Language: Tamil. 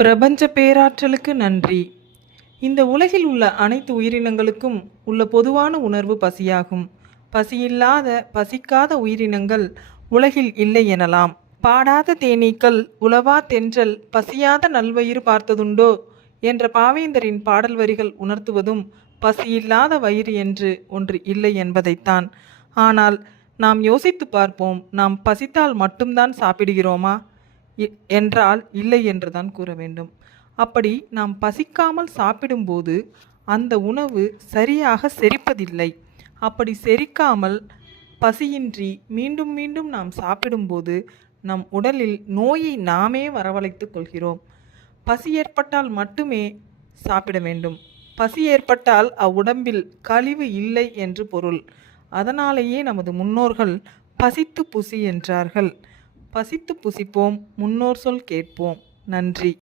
பிரபஞ்ச பேராற்றலுக்கு நன்றி. இந்த உலகில் உள்ள அனைத்து உயிரினங்களுக்கும் உள்ள பொதுவான உணர்வு பசியாகும். பசியில்லாத பசிக்காத உயிரினங்கள் உலகில் இல்லை எனலாம். பாடாத தேனீக்கள் உலவா தென்றல் பசியாத நல்வயிறு பார்த்ததுண்டோ என்ற பாவேந்தரின் பாடல் வரிகள் உணர்த்துவதும் பசியில்லாத வயிறு என்று ஒன்று இல்லை என்பதைத்தான். ஆனால் நாம் யோசித்து பார்ப்போம், நாம் பசித்தால் மட்டும்தான் சாப்பிடுகிறோமா என்றால் இல்லை என்றுதான் கூற வேண்டும். அப்படி நாம் பசிக்காமல் சாப்பிடும்போது அந்த உணவு சரியாக செரிப்பதில்லை. அப்படி செரிக்காமல் பசியின்றி மீண்டும் மீண்டும் நாம் சாப்பிடும்போது நம் உடலில் நோயை நாமே வரவழைத்து கொள்கிறோம். பசி ஏற்பட்டால் மட்டுமே சாப்பிட வேண்டும். பசி ஏற்பட்டால் அவ்வுடம்பில் கழிவு இல்லை என்று பொருள். அதனாலேயே நமது முன்னோர்கள் பசித்து புசி என்றார்கள். பசித்து புசிப்போம், முன்னோர் சொல் கேட்போம். நன்றி.